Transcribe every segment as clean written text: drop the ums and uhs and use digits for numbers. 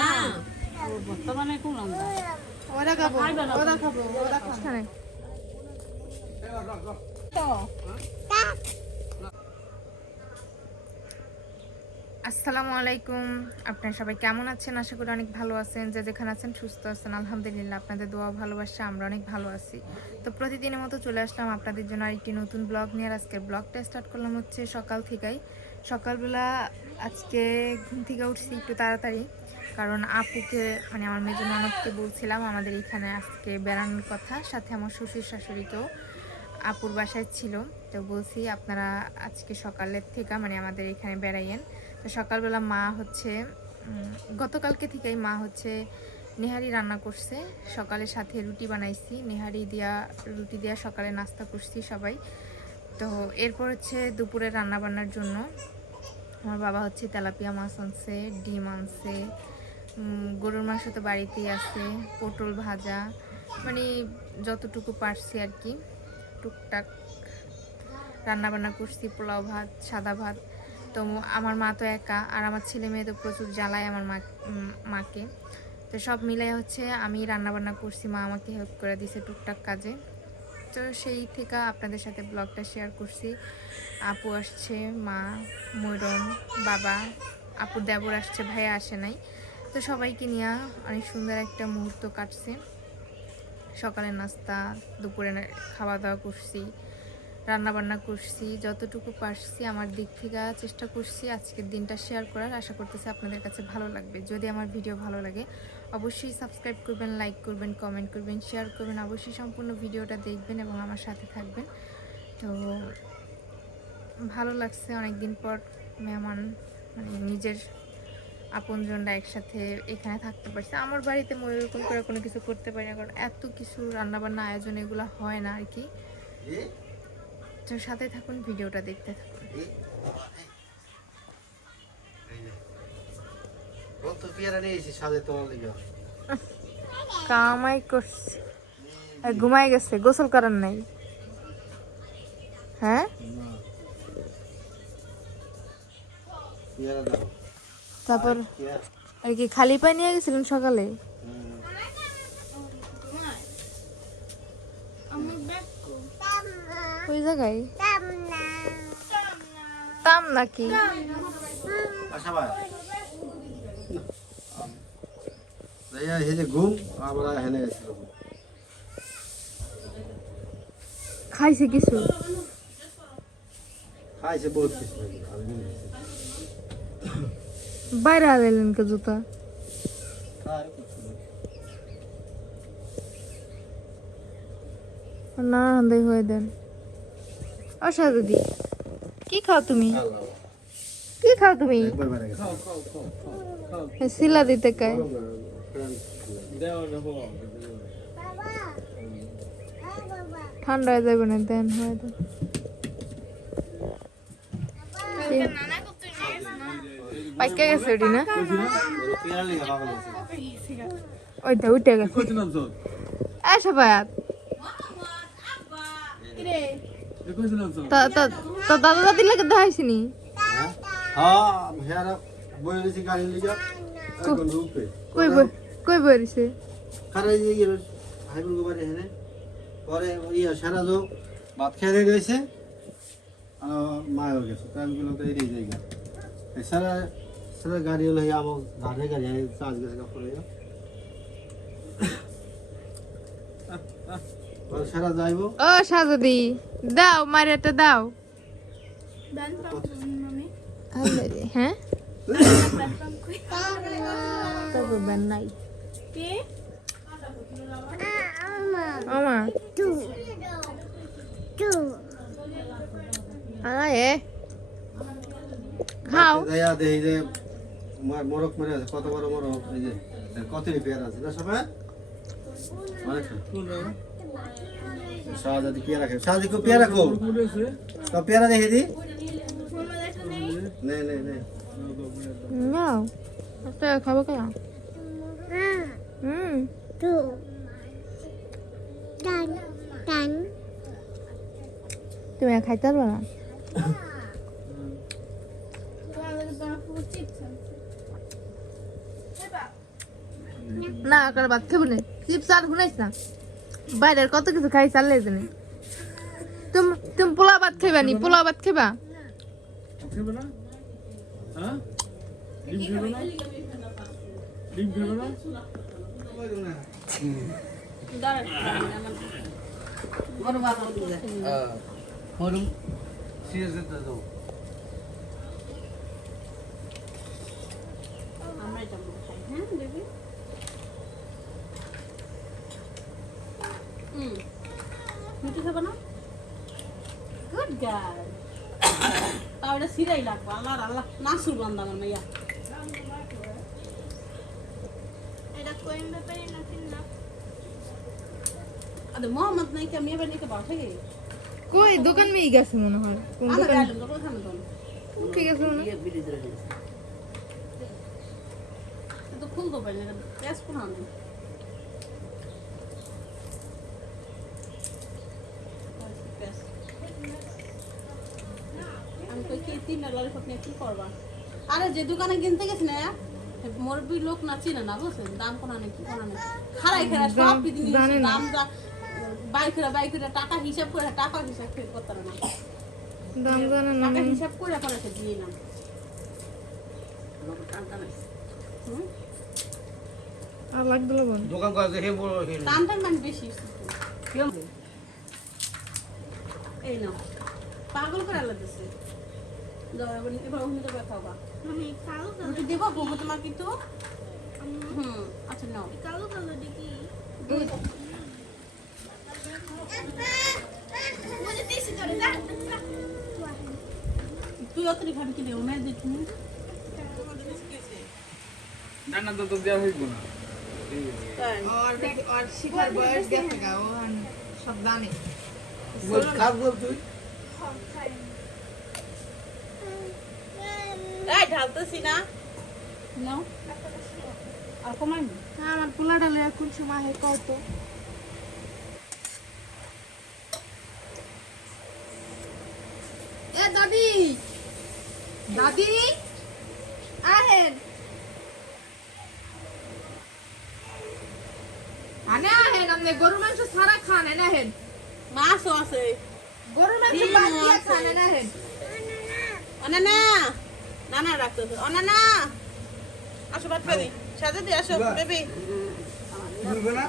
না বর্তমানে কোন ওরা খাবো ওরা খাবো ওরা খাবো তো আসসালামু আলাইকুম। আপনারা সবাই কেমন আছেন? আশা করি অনেক ভালো আছেন। যে যেখানে আছেন সুস্থ আছেন, আলহামদুলিল্লাহ। আপনাদের দোয়া ভালোবাসা আমরা অনেক ভালো আছি। তো প্রতিদিনের মতো চলে আসলাম আপনাদের জন্য আরেকটি নতুন ব্লগ নিয়ে। আজকের ব্লগটা স্টার্ট করলাম হচ্ছে সকাল থেকেই। সকালবেলা আজকে ঘুম থেকে উঠছি একটু তাড়াতাড়ি, কারণ আপুকে মানে আমার মেজো ননদকে বলছিলাম আমাদের এখানে আজকে বেড়ানোর কথা, সাথে আমার শ্বশুর শাশুড়িকেও আপুর বাসায় ছিল। তো বলছি আপনারা আজকে সকালের থেকে মানে আমাদের এখানে বেড়াইয়েন। তো সকালবেলা মা হচ্ছে গতকালকে থেকেই মা হচ্ছে নেহারি রান্না করছে। সকালের সাথে রুটি বানাইছি, নেহারি দিয়া রুটি দিয়া সকালে নাস্তা করছি সবাই। তো এরপর হচ্ছে দুপুরে রান্না বান্নার জন্য আমার বাবা হচ্ছে তেলাপিয়া মাছ আনছে, ডিম আনছে, গরুর মাংস তো বাড়িতেই আছে, পটল ভাজা, মানে যতটুকু পারছি আর কি টুকটাক রান্নাবান্না করছি। পোলাও ভাত, সাদা ভাত। তো আমার মা তো একা, আর আমার ছেলে মেয়ে তো প্রচুর জ্বালায় আমার মাকে। তো সব মিলাই হচ্ছে আমি রান্নাবান্না করছি, মা আমাকে হেল্প করে দিয়েছে টুকটাক কাজে। তো সেই থেকে আপনাদের সাথে ব্লগটা শেয়ার করছি। আপু আসছে, মা, ময়রম, বাবা, আপুর দেবর আসছে, ভাইয়া আসে নাই। তো সবাইকে নিয়ে অনেক সুন্দর একটা মুহূর্ত কাটছে। সকালের নাস্তা, দুপুরে খাওয়া দাওয়া করছি, রান্নাবান্না করছি, যতটুকু পারছি আমার দিক থেকে চেষ্টা করছি আজকের দিনটা শেয়ার করার। আশা করতেছি আপনাদের কাছে ভালো লাগবে। যদি আমার ভিডিও ভালো লাগে অবশ্যই সাবস্ক্রাইব করবেন, লাইক করবেন, কমেন্ট করবেন, শেয়ার করবেন। অবশ্যই সম্পূর্ণ ভিডিওটা দেখবেন এবং আমার সাথে থাকবেন। তো ভালো লাগছে অনেকদিন পর মেহমান মানে নিজের আপনজনরা একসাথে এখানে থাকতে পারছে। আমার বাড়িতে এরকম করে কোনো কিছু করতে পারি না, কারণ এত কিছু রান্নাবান্না আয়োজন এগুলো হয় না আর কি। তো সাথে থাকুন, ভিডিওটা দেখতে থাকুন। কামাই করছে, ঘুমাই গেছে, গোসল করার নাই। হ্যাঁ তারপর আর কি খালি পায়ে নিয়ে গেছিলেন সকালে? ওই জায়গায় তাম নাকি? খাইছে কিছু? বাইরে আলেন কে জুতা? না হান্দাই হয়ে দেন। আশা দিদি কি খাও তুমি? কি খাও তুমি? শিলা দিতে কায় ঠান্ডা হয়ে যাবে না, দেন হয়ে দেন। পাইকা গেছে ওটি না, ওইটা উঠে গেছে। সবাই তো দাদা দাদির লাগে দেখাইছিনি? কই বইছে পরে সারা যোগ ভাত খেয়ে গেছে, মায়ও গেছে। আমি বললাম তো এই জায়গা সারা সারা গাড়ি হলো আমার গাড়ি গাড়ি চার্জ গেছে কাপড়ে সারা যাইবো। ও সাজদি দাও মারিয়াটা দাও। হ্যাঁ তবে ব্যান নাই আমা খাও। দেখি যে মরক মরে আছে, কত বড় মরক, এই যে কত পেয়ারা আছে না সবাই অনেক। শাহজাদি পেয়ারা খাবে, শাহজাদি কেউ পেয়ারা খাও, সব পেয়ারা দেখে দি নে নে নে নাও একটা খাবো কেন? তুমি খাইতে পারবে না? না কার ভাত খাবো না চিপস আর শুনাইছ না বাইরের কত কিছু খাই চাললে জানি তুমি পোলা ভাত খাইবা নি পোলা ভাত খাইবা খেবে না হ্যাঁ ডিম খেবে না ডিম খেবে না হরুম সিরিয়াস দিতে দাও মিঠু খাবে না গুড গার্ল তাও এটা সিরাই লাগবে আল্লাহ আল্লাহ নাসুর বান্দা আমার মাইয়া আরে মোহাম্মদ নাই কি আমি এবার নিতে পারছি কি কই দোকান মেই গেছে মনে হয় কোন আমরা দোকান গেলাম দোকান খাবে তো ঠিক আছে মনে হয়। তো খুলতে পারি না গ্যাস কোন আনে আমি কই কি তিন ললিপপ নিয়ে কি করবা আরে যে দোকানে কিনতে গেছ না মোরবি লোক না চিনে না বুঝছেন দাম কোন আনে কি কোন আনে খারাই খারাই সব বিদিন দাম দা বাইকেরা টাকা হিসাব করে টাকা হিসাব করতে না দাম জানেন না টাকা হিসাব করে পরে দিয়ে না আর লাগবে লবণ দোকান করে হে বড় হে দামটা মানে বেশি এই না পাগল করে আলাদাছে যাও এবার উনি তো খাওয়া আমি কালো রুটি দেবো বউ তোমার কিন্তু আচ্ছা নাও কালো কালো দেখি মুझे तीस করে যা তুই অত খাবি কি নেও না দেখি না না তো দেওয়া হইব না और शिखर बॉयज गया था वो सब दाने বল খাব বল তুই এই ঢালতেছি না নাও আর কমাই হ্যাঁ আমার পোলা ডালে কোন সময় হে কত এ দাদি দাদি আহেন আনে আহেন আমনে গরু মাংস সারা খান এনে আহেন মাছও আছে গরু মাংস বাদ দিয়া খান এনে আহেন অনানা নানা রাখতেছে অনানা আসো বাদ করে সাথে দিয়ে আসো বেবি বলবে না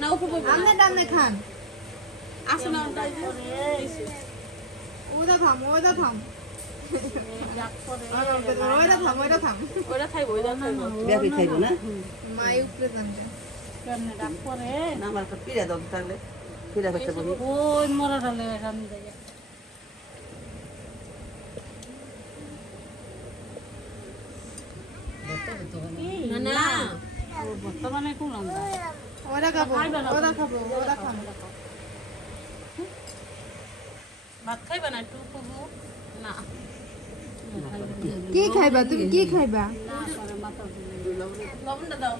না উপর আমনে ডামনে খান আসো না ওদা থাম ওদা থাম ওইটা থাম ওরা খাইবো ওরা খাইবো ব্যাপী খাইব না মাই উপরে জানতে কেমনে ডাক পরে না আমার একটা পিড়া দাও তাহলে পিড়া করতে বলি ওই মরা ঢালে রান্না দেয় না না বর্তমানে কোন রান্না ওরা খাবো ওরা খাবো ওরা খাবো ভাত খাইবা না একটু খাবো না কি খাইবা তুমি কি খাইবা লবণটা দাও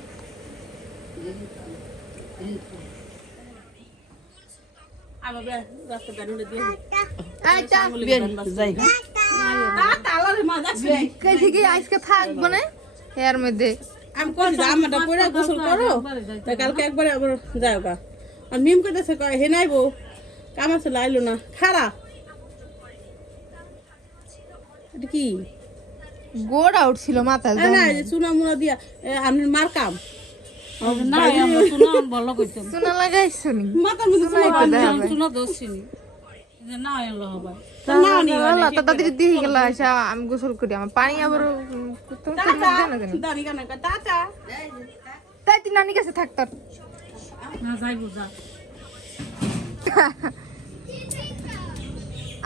আবার রাস্তা গাড়িটা দিয়ে আইটা যাই তালারে মা যাচ্ছে কে থেকে আজকে থাকবো না এর মধ্যে আমি কই জামাটা পরে গোসল করো তা কালকে একবারে আবার যাও গা আর মিম কইতেছে কয় হে নাইবো কাম আছে লাইলো না খারা এটা কি গোড় আউট ছিল মাথা না এই যে চুনা মুনা দিয়া আমি মার কাম না আমরা চুনা ভালো কইতাম সোনা লাগাইছো নি মাথার মধ্যে চুনা একটু দেখাবে চুনা দোষিনি যে না এলো হবে আল্লাহ তাড়াতাড়ি দিয়ে গেল আশা আমি গোসল করি আমার পানি আবার তুমি তো জানো জানো দানি কানে টাটা তাই তুই নানি কাছে থাক তোর না যাই বুঝা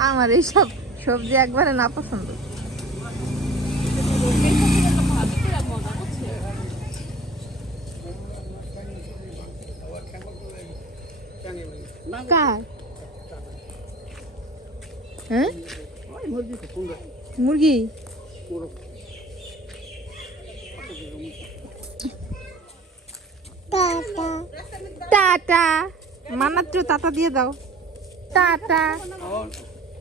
আমার এইসব সবজি একবারে না পছন্দ কার হ্যাঁ মুরগি টাটা টাটা মানাত্র টাটা দিয়ে দাও টাটা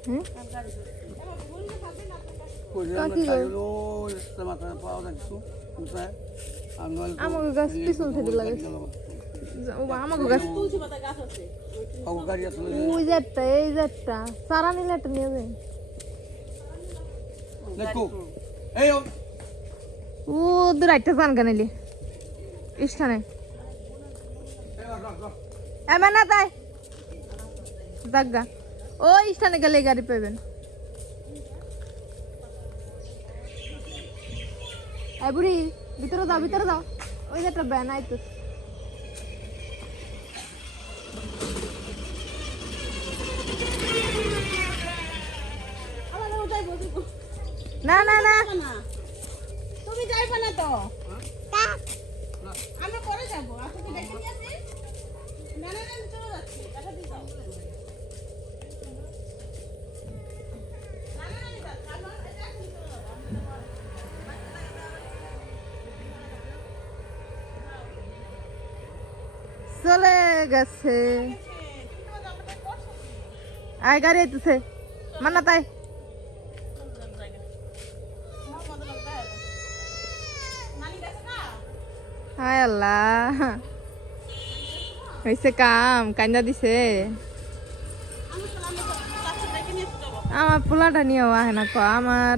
হ্যাঁ আমাকে গাছ পিছন থেকে লাগাইছে আমাকে গাছ তুলসী পাতা গাছ আছে ওই যারটা এই যারটা সারা নিলে একটা নিয়ে যাই ও দূর একটা জান গানিলি ইস্টানে এমন না তাই জাগা ও স্থানে গেলে গাড়ি পাবেন এই বুড়ি ভিতরে যাও ওই যে একটা ব্যান আইতো আলাদা ওটাই বলবো না না না না তুমি যাইবা না তো আমরা পরে যাবো আপনাকে ডেকে নিয়ে আসি না না না চলে যাচ্ছি টাকা দিয়ে যাও চলে গেছে আয় গাড়ি আইতেছে মান্না তাই হায় আল্লাহ হয়েছে কাম কান্দা দিছে আমার পোলাটা নিয়েও আহে না আমার